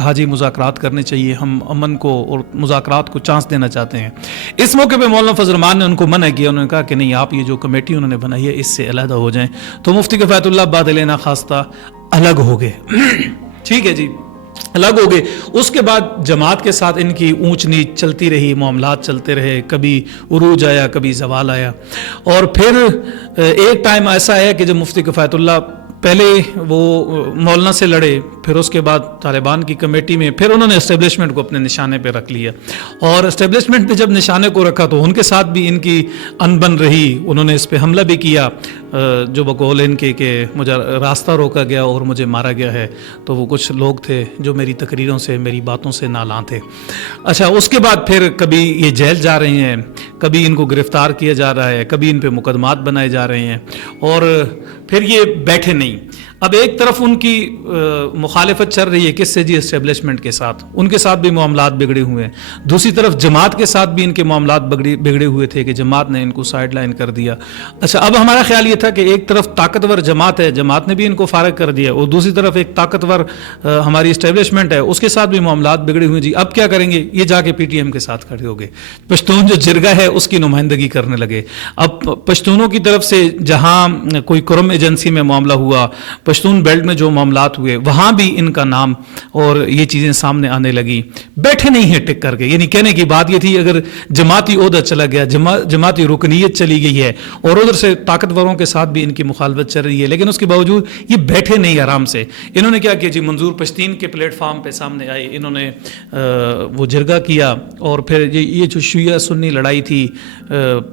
کہا جی مذاکرات کرنے چاہیے، ہم امن کو اور مذاکرات کو چانس دینا چاہتے ہیں۔ اس موقع پہ مولانا فضل الرحمان نے ان کو منع کیا، انہوں نے کہا کہ نہیں، آپ یہ جو کمیٹی انہوں نے بنائی ہے اس سے علیحدہ ہو جائیں۔ تو مفتی کفایت اللہ بادل ناخواستہ الگ ہو گئے ٹھیک ہے جی، الگ ہو گئے۔ اس کے بعد جماعت کے ساتھ ان کی اونچ نیچ چلتی رہی، معاملات چلتے رہے، کبھی عروج آیا، کبھی زوال آیا، اور پھر ایک ٹائم ایسا آیا کہ جب مفتی کفایت اللہ پہلے وہ مولانا سے لڑے، پھر اس کے بعد طالبان کی کمیٹی میں، پھر انہوں نے اسٹیبلشمنٹ کو اپنے نشانے پہ رکھ لیا، اور اسٹیبلشمنٹ پہ جب نشانے کو رکھا تو ان کے ساتھ بھی ان کی انبن رہی، انہوں نے اس پہ حملہ بھی کیا، جو بقول ان کے کہ مجھے راستہ روکا گیا اور مجھے مارا گیا ہے۔ تو وہ کچھ لوگ تھے جو میری تقریروں سے، میری باتوں سے نالاں تھے۔ اچھا، اس کے بعد پھر کبھی یہ جیل جا رہے ہیں، کبھی ان کو گرفتار کیا جا رہا ہے، کبھی ان پہ مقدمات بنائے جا رہے ہیں، اور پھر یہ بیٹھے نہیں۔ اب ایک طرف ان کی مخالفت چل رہی ہے کس سے جی؟ اسٹیبلشمنٹ کے ساتھ، ان کے ساتھ بھی معاملات بگڑے ہوئے ہیں۔ دوسری طرف جماعت کے ساتھ بھی ان کے معاملات بگڑے ہوئے تھے کہ جماعت نے ان کو سائڈ لائن کر دیا۔ اچھا، اب ہمارا خیال یہ تھا کہ ایک طرف طاقتور جماعت ہے، جماعت نے بھی ان کو فارغ کر دیا، اور دوسری طرف ایک طاقتور ہماری اسٹیبلشمنٹ ہے، اس کے ساتھ بھی معاملات بگڑے ہوئے۔ جی اب کیا کریں گے؟ یہ جا کے پی ٹی ایم کے ساتھ کھڑے ہو گئے، پشتون جو جرگہ ہے اس کی نمائندگی کرنے لگے۔ اب پشتونوں کی طرف سے جہاں کوئی کرم ایجنسی میں معاملہ ہوا، پشتون بیلٹ میں جو معاملات ہوئے، وہاں بھی ان کا نام اور یہ چیزیں سامنے آنے لگی۔ بیٹھے نہیں ہیں ٹک کر کے، یعنی کہنے کی بات یہ تھی اگر جماعتی عہدہ چلا گیا، جماعتی رکنیت چلی گئی ہے، اور ادھر سے طاقتوروں کے ساتھ بھی ان کی مخالفت چل رہی ہے، لیکن اس کے باوجود یہ بیٹھے نہیں آرام سے۔ انہوں نے کیا کیا جی؟ منظور پشتین کے پلیٹ فارم پہ سامنے آئے، انہوں نے وہ جرگہ کیا، اور پھر یہ جو شیعہ سنی لڑائی تھی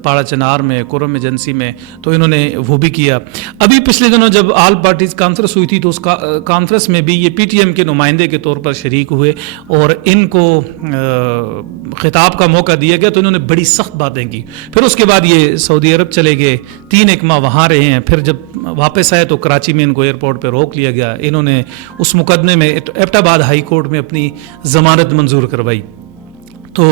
پاڑا چنار میں، کرم ایجنسی میں، تو انہوں نے وہ بھی کیا۔ ابھی پچھلے دنوں جب آل پارٹیز کانفرنس ہوئی تھی تو اس کانفرنس میں بھی یہ پی ٹی ایم کے نمائندے کے طور پر شریک ہوئے، اور ان کو خطاب کا موقع دیا گیا تو انہوں نے بڑی سخت باتیں کی۔ پھر اس کے بعد یہ سعودی عرب چلے گئے، 3 ایک ماہ وہاں رہے ہیں، پھر جب واپس آئے تو کراچی میں ان کو ایئرپورٹ پہ روک لیا گیا۔ انہوں نے اس مقدمے میں ایبٹ آباد ہائی کورٹ میں اپنی ضمانت منظور کروائی، تو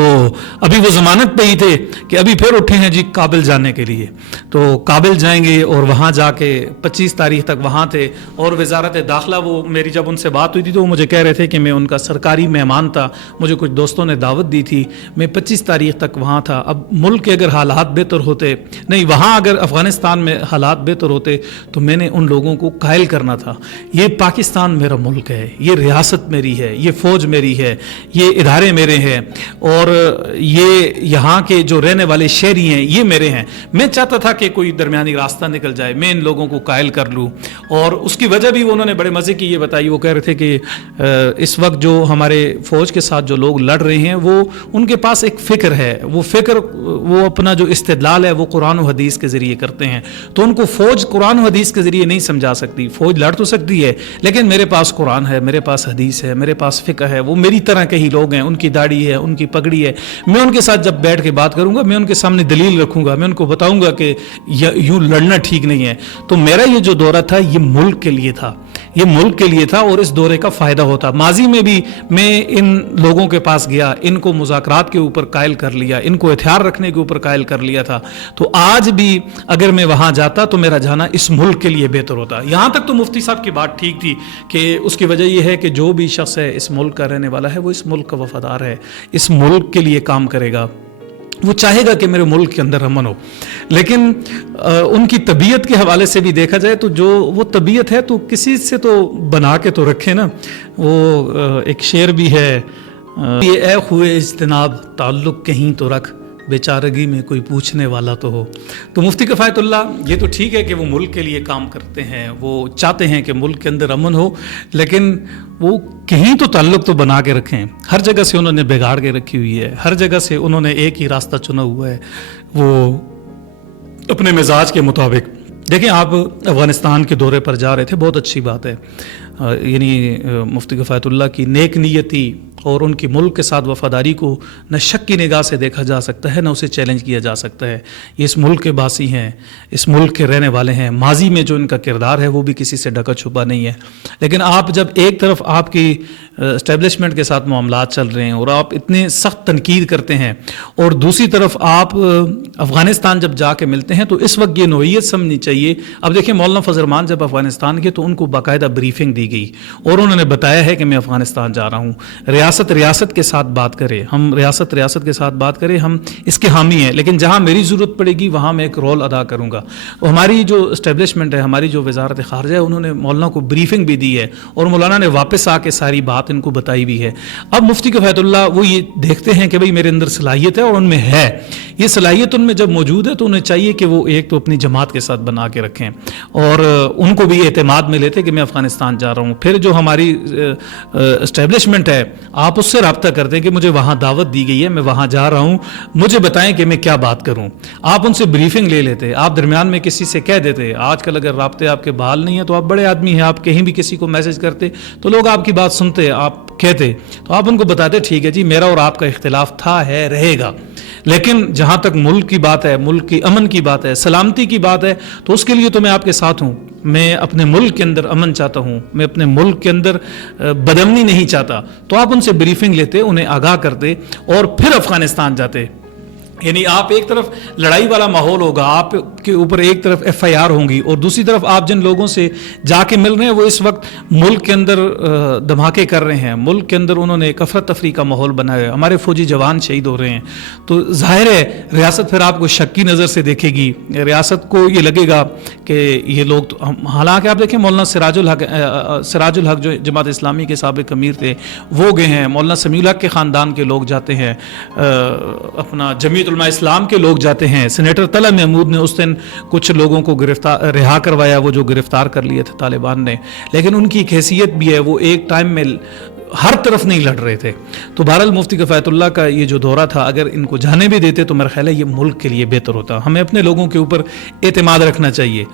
ابھی وہ ضمانت پہ ہی تھے کہ ابھی پھر اٹھے ہیں جی کابل جانے کے لیے، تو کابل جائیں گے، اور وہاں جا کے 25 تاریخ تک وہاں تھے۔ اور وزارت داخلہ، وہ میری جب ان سے بات ہوئی تھی تو وہ مجھے کہہ رہے تھے کہ میں ان کا سرکاری مہمان تھا، مجھے کچھ دوستوں نے دعوت دی تھی، میں 25 تاریخ تک وہاں تھا۔ اب ملک کے اگر حالات بہتر ہوتے، نہیں وہاں اگر افغانستان میں حالات بہتر ہوتے تو میں نے ان لوگوں کو قائل کرنا تھا، یہ پاکستان میرا ملک ہے، یہ ریاست میری ہے، یہ فوج میری ہے، یہ ادارے میرے ہیں، اور یہ یہاں کے جو رہنے والے شہری ہیں یہ میرے ہیں۔ میں چاہتا تھا کہ کوئی درمیانی راستہ نکل جائے، میں ان لوگوں کو قائل کر لوں، اور اس کی وجہ بھی انہوں نے بڑے مزے کی یہ بتائی۔ وہ کہہ رہے تھے کہ اس وقت جو ہمارے فوج کے ساتھ جو لوگ لڑ رہے ہیں وہ ان کے پاس ایک فکر ہے، وہ فکر، وہ اپنا جو استدلال ہے وہ قرآن و حدیث کے ذریعے کرتے ہیں، تو ان کو فوج قرآن و حدیث کے ذریعے نہیں سمجھا سکتی۔ فوج لڑ تو سکتی ہے لیکن میرے پاس قرآن ہے، میرے پاس حدیث ہے، میرے پاس فقہ ہے، وہ میری طرح کے ہی لوگ ہیں، ان کی داڑھی ہے، ان کی پگڑی ہے، میں ان کے ساتھ جب بیٹھ کے بات کروں گا، میں ان کے سامنے دلیل رکھوں گا، میں ان کو بتاؤں گا کہ یوں لڑنا ٹھیک نہیں ہے۔ تو میرا یہ جو دورہ تھا یہ ملک کے لیے تھا، یہ ملک کے لیے تھا، اور اس دورے کا فائدہ ہوتا۔ ماضی میں بھی میں ان لوگوں کے پاس گیا، ان کو مذاکرات کے اوپر قائل کر لیا، ان کو ہتھیار رکھنے کے اوپر قائل کر لیا تھا، تو آج بھی اگر میں وہاں جاتا تو میرا جانا اس ملک کے لیے بہتر ہوتا۔ یہاں تک تو مفتی صاحب کی بات ٹھیک تھی کہ اس کی وجہ یہ ہے کہ جو بھی شخص ہے اس ملک کا رہنے والا ہے وہ اس ملک کا وفادار ہے، اس ملک کے لیے کام کرے گا، وہ چاہے گا کہ میرے ملک کے اندر امن ہو۔ لیکن ان کی طبیعت کے حوالے سے بھی دیکھا جائے تو جو وہ طبیعت ہے تو کسی سے تو بنا کے تو رکھے نا۔ وہ ایک شعر بھی ہے، یہ اے خوئے اجتناب تعلق کہیں تو رکھ، بیچارگی میں کوئی پوچھنے والا تو ہو۔ تو مفتی کفایت اللہ یہ تو ٹھیک ہے کہ وہ ملک کے لیے کام کرتے ہیں، وہ چاہتے ہیں کہ ملک کے اندر امن ہو، لیکن وہ کہیں تو تعلق تو بنا کے رکھیں۔ ہر جگہ سے انہوں نے بگاڑ کے رکھی ہوئی ہے، ہر جگہ سے انہوں نے ایک ہی راستہ چنا ہوا ہے، وہ اپنے مزاج کے مطابق۔ دیکھیں آپ افغانستان کے دورے پر جا رہے تھے، بہت اچھی بات ہے، یعنی مفتی کفایت اللہ کی نیک نیتی اور ان کی ملک کے ساتھ وفاداری کو نہ شک کی نگاہ سے دیکھا جا سکتا ہے، نہ اسے چیلنج کیا جا سکتا ہے۔ یہ اس ملک کے باسی ہیں، اس ملک کے رہنے والے ہیں، ماضی میں جو ان کا کردار ہے وہ بھی کسی سے ڈھکا چھپا نہیں ہے۔ لیکن آپ جب ایک طرف آپ کی اسٹیبلشمنٹ کے ساتھ معاملات چل رہے ہیں اور آپ اتنے سخت تنقید کرتے ہیں، اور دوسری طرف آپ افغانستان جب جا کے ملتے ہیں، تو اس وقت یہ نوعیت سمجھنی چاہیے۔ اب دیکھیں مولانا فضل الرحمان جب افغانستان کے تو ان کو باقاعدہ بریفنگ دی گئی اور انہوں نے بتایا ہے کہ میں افغانستان جا رہا ہوں۔ ریاست کے ساتھ بات کریں، ہم ریاست کے ساتھ بات کریں، ہم اس کے حامی ہیں، لیکن جہاں میری ضرورت پڑے گی وہاں میں ایک رول ادا کروں گا۔ ہماری جو اسٹیبلشمنٹ ہے، ہماری جو وزارت خارجہ ہے، انہوں نے مولانا کو بریفنگ بھی دی ہے اور مولانا نے واپس آ کے ساری بات ان کو بتائی بھی ہے۔ اب مفتی کفایت اللہ وہ یہ دیکھتے ہیں کہ بھئی میرے اندر صلاحیت ہے اور ان میں ہے، یہ صلاحیت ان میں جب موجود ہے تو انہیں چاہیے کہ وہ ایک تو اپنی جماعت کے ساتھ بنا کے رکھیں اور ان کو بھی اعتماد میں لیتے کہ میں افغانستان جا رہا ہوں۔ پھر جو ہماری اسٹیبلشمنٹ ہے، آپ اس سے رابطہ کرتے ہیں کہ مجھے وہاں دعوت دی گئی ہے، میں وہاں جا رہا ہوں، مجھے بتائیں کہ میں کیا بات کروں۔ آپ ان سے بریفنگ لے لیتے، آپ درمیان میں کسی سے کہہ دیتے۔ آج کل اگر رابطے آپ کے بحال نہیں ہیں تو آپ بڑے آدمی ہیں، آپ کہیں بھی کسی کو میسج کرتے تو لوگ آپ کی بات سنتے، آپ کہتے تو آپ ان کو بتاتے ٹھیک ہے جی میرا اور آپ کا اختلاف تھا، ہے، رہے گا، لیکن جہاں تک ملک کی بات ہے، ملک کی امن کی بات ہے، سلامتی کی بات ہے، تو اس کے لیے تو میں آپ کے ساتھ ہوں۔ میں اپنے ملک کے اندر امن چاہتا ہوں، میں اپنے ملک کے اندر بدامنی نہیں چاہتا۔ تو آپ ان سے بریفنگ لیتے، انہیں آگاہ کرتے اور پھر افغانستان جاتے۔ یعنی آپ ایک طرف لڑائی والا ماحول ہوگا، آپ کے اوپر ایک طرف FIR ہوں گی اور دوسری طرف آپ جن لوگوں سے جا کے مل رہے ہیں وہ اس وقت ملک کے اندر دھماکے کر رہے ہیں، ملک کے اندر انہوں نے ایک افرت تفری کا ماحول بنایا ہے، ہمارے فوجی جوان شہید ہو رہے ہیں۔ تو ظاہر ہے ریاست پھر آپ کو شک کی نظر سے دیکھے گی، ریاست کو یہ لگے گا کہ یہ لوگ تو حالانکہ آپ دیکھیں مولانا سراج الحق جو جماعت اسلامی کے سابق امیر تھے وہ گئے ہیں، مولانا سمیع الحق کے خاندان کے لوگ جاتے ہیں، اپنا جمعیت علماء اسلام کے لوگ جاتے ہیں۔ سینیٹر طلعت محمود نے اس دن کچھ لوگوں کو رہا کروایا، وہ جو گرفتار کر لیے تھے طالبان نے، لیکن ان کی ایک حیثیت بھی ہے، وہ ایک ٹائم میں ہر طرف نہیں لڑ رہے تھے۔ تو بہرحال مفتی کفایت اللہ کا یہ جو دورہ تھا، اگر ان کو جانے بھی دیتے تو میرا خیال ہے یہ ملک کے لیے بہتر ہوتا۔ ہمیں اپنے لوگوں کے اوپر اعتماد رکھنا چاہیے،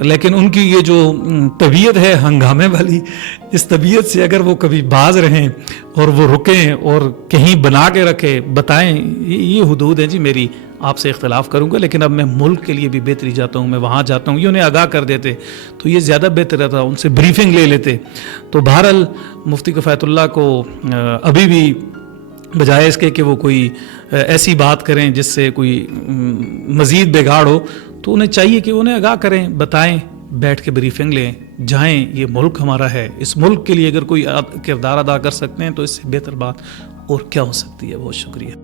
لیکن ان کی یہ جو طبیعت ہے ہنگامے والی، اس طبیعت سے اگر وہ کبھی باز رہیں اور وہ رکیں اور کہیں بنا کے رکھے، بتائیں یہ حدود ہیں جی میری، آپ سے اختلاف کروں گا لیکن اب میں ملک کے لیے بھی بہتری چاہتا ہوں، میں وہاں جاتا ہوں، یہ انہیں آگاہ کر دیتے تو یہ زیادہ بہتر رہتا، ان سے بریفنگ لے لیتے۔ تو بہرحال مفتی کفایت اللہ کو ابھی بھی بجائے اس کے کہ وہ کوئی ایسی بات کریں جس سے کوئی مزید بگاڑ ہو، تو انہیں چاہیے کہ انہیں آگاہ کریں، بتائیں، بیٹھ کے بریفنگ لیں، جائیں، یہ ملک ہمارا ہے، اس ملک کے لیے اگر کوئی کردار ادا کر سکتے ہیں تو اس سے بہتر بات اور کیا ہو سکتی ہے۔ بہت شکریہ۔